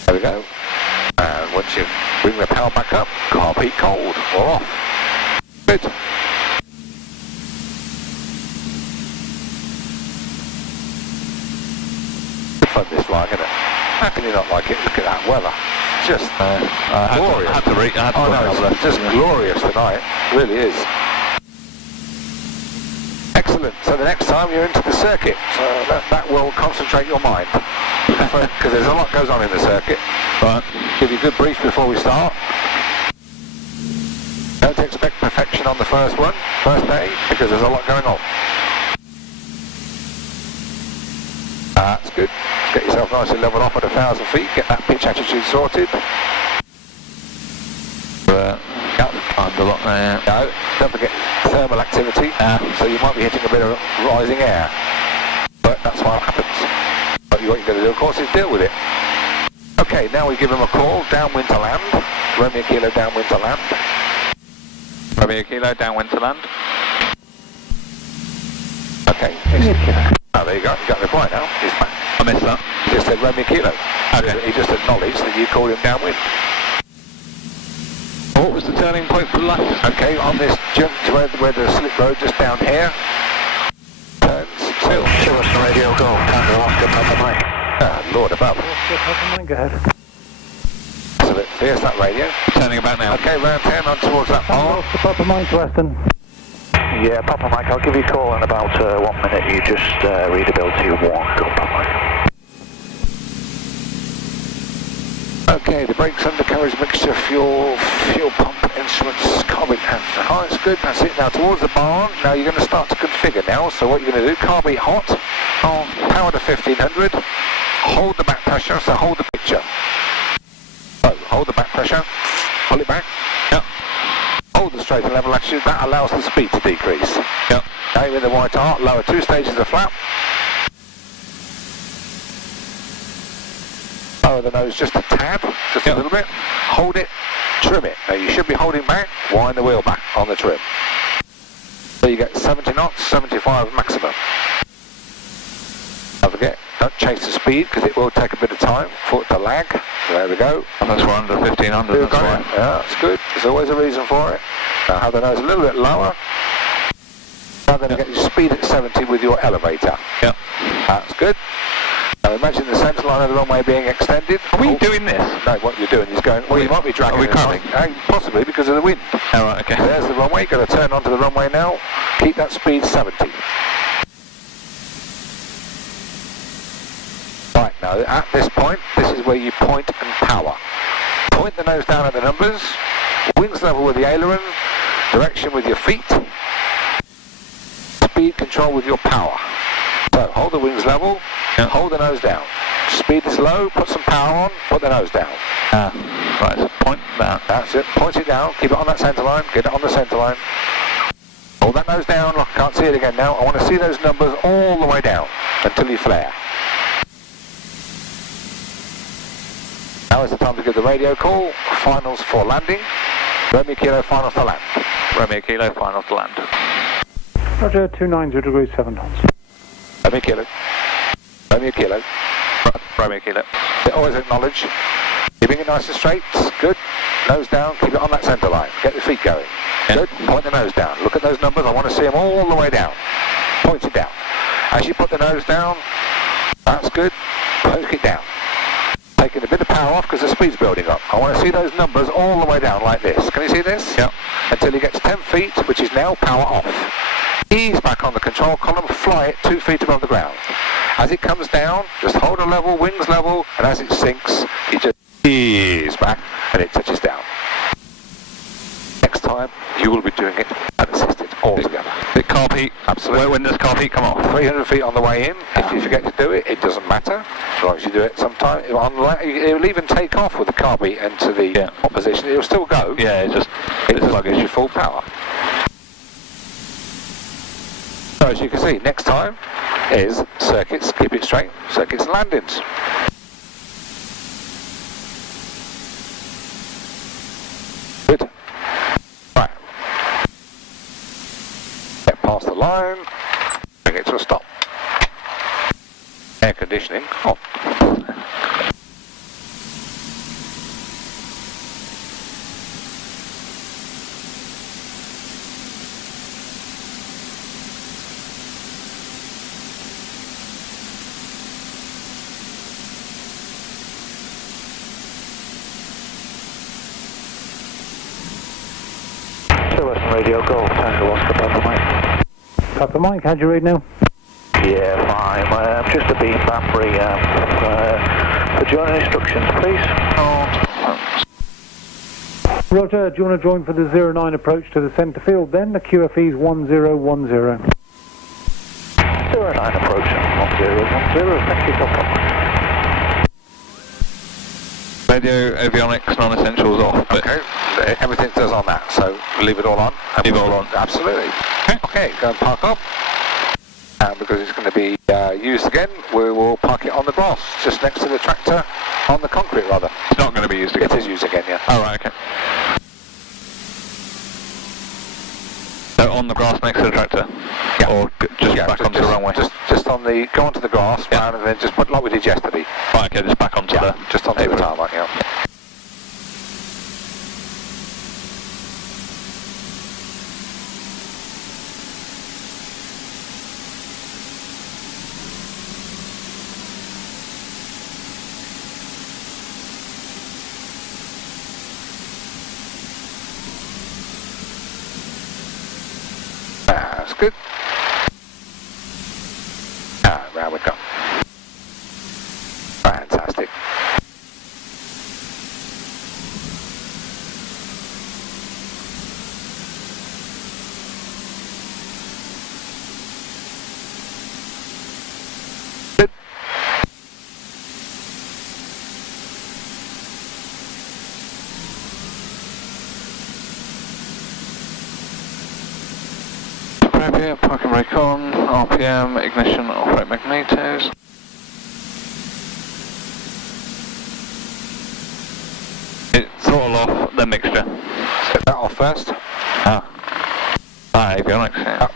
There we go. And once you bring the power back up, car peak cold or off. Good. Good fun this flying, isn't it? How can you not like it? Look at that weather. Just glorious. I had to Oh no, it's just glorious tonight. It really is. Excellent. So the next time you're into the circuit, so that will concentrate your mind. Because there's a lot goes on in the circuit. Right. Give you a good brief before we start. Don't expect perfection on the first day, because there's a lot going on. That's good. Get yourself nicely leveled off at 1,000 feet, get that pitch attitude sorted. Climbed a lot there. No, don't forget thermal activity, so you might be hitting a bit of rising air. But that's what happens. But what you're going to do, of course, is deal with it. Okay, now we give them a call, downwind to land. Romeo Kilo, downwind to land. Romeo Kilo, downwind to land. Okay. Oh, there you go. You got the reply now. He's back. I missed that. He just said Romeo Kilo. Okay. He just acknowledged that you called him downwind. What was the turning point for the left? Okay, on this jump to where the slip road just down here. Turns, still. Show us the radio, go. Time to Oscar, Papa Mike. Ah, Lord above. Oscar, Papa Mike, go ahead. That's a bit fierce, that radio. Turning about now. Okay, round 10 on towards that bar. Oscar, Papa Mike, Weston. Yeah, Papa Mike, I'll give you a call in about 1 minute. You just readability 1. Go, Papa Mike. Okay, the brakes, undercarriage, mixture, fuel pump, instruments, carbide hands. Oh, it's good, that's it. Now towards the barn, now you're going to start to configure now. So what you're going to do, carbide hot, power to 1500, hold the back pressure, so hold the picture. So, hold the back pressure, pull it back, yep. Hold the straight and level attitude, that allows the speed to decrease. Yep. Now you're in the white arc, lower 2 stages of flap. Lower the nose just a tad, just a little bit. Hold it, trim it. Now you should be holding back, wind the wheel back on the trim. So you get 70 knots, 75 maximum. Don't forget, don't chase the speed because it will take a bit of time for it to lag. There we go. And that's we're under 1500, that's right. Yeah, that's good. There's always a reason for it. Now have the nose a little bit lower. Now going to get your speed at 70 with your elevator. Yep. That's good. Now imagine the centre line of the runway being extended. Are we doing this? No, what you're doing is going, well, you might be dragging Are we it crabbing? possibly because of the wind. Oh, right, okay. There's the runway, got to turn onto the runway now. Keep that speed 70. Right, now at this point, this is where you point and power. Point the nose down at the numbers, wings level with the aileron, direction with your feet, speed control with your power. So hold the wings level, hold the nose down. Speed is low, put some power on, put the nose down. Right, so point that. That's it, point it down, keep it on that centre line, get it on the centre line. Hold that nose down, look, I can't see it again now. I want to see those numbers all the way down until you flare. Now is the time to give the radio call. Finals for landing. Romeo Kilo, finals to land. Romeo Kilo, final to land. Roger, 290 degrees 7 knots. Romeo Kilo. Romeo Kilo. Romeo Kilo. Always acknowledge. Keeping it nice and straight. Good. Nose down, keep it on that centre line. Get the feet going. Yeah. Good. Point the nose down. Look at those numbers. I want to see them all the way down. Point it down. As you put the nose down, that's good. Poke it down. Taking a bit of power off because the speed's building up. I want to see those numbers all the way down like this. Can you see this? Yeah. Until you get to 10 feet, which is now power off. Ease back on the control column, fly it 2 feet above the ground. As it comes down, just hold a level, wings level, and as it sinks, you just ease back and it touches down. Next time, you will be doing it unassisted all together. The carb heat. Absolutely. When does carb heat come off? 300 feet on the way in. If you forget to do it, it doesn't matter. As long as you do it sometime. It will even take off with the carb heat into the opposition. It will still go. Yeah, it just gives you full power. So as you can see, next time is circuits, keep it straight, circuits and landings. Good. Right. Get past the line, bring it to a stop. Air conditioning on. Radio Golf, Tango Oscar, Papa Mike. Papa Mike, how'd you read now? Yeah, fine. Just a beam Banbury. For joining instructions, please. Roger, do you want to join for the 09 approach to the centre field then? The QFE's 1010. 09 approach, 1010. Thank you, Papa. Radio, avionics, non-essentials off. But Okay, everything does on that, so leave it all on. Leave it all on. Absolutely. Okay, go and park up. And because it's going to be used again, we will park it on the grass, just next to the tractor, on the concrete rather. It's not going to be used again? It is used again, yeah. Oh, right, okay. So on the grass next to the tractor? Yeah. Or just back onto the runway? Just on the, go onto the grass, and then just put, like we did yesterday. Right, okay, just back onto the... Just onto the tarmac, yeah. That's good. Round we go. Fantastic. Good. Here, parking brake on, RPM, ignition, operate magnetos. Throttle off the mixture. Set that off first. Avionics, yeah.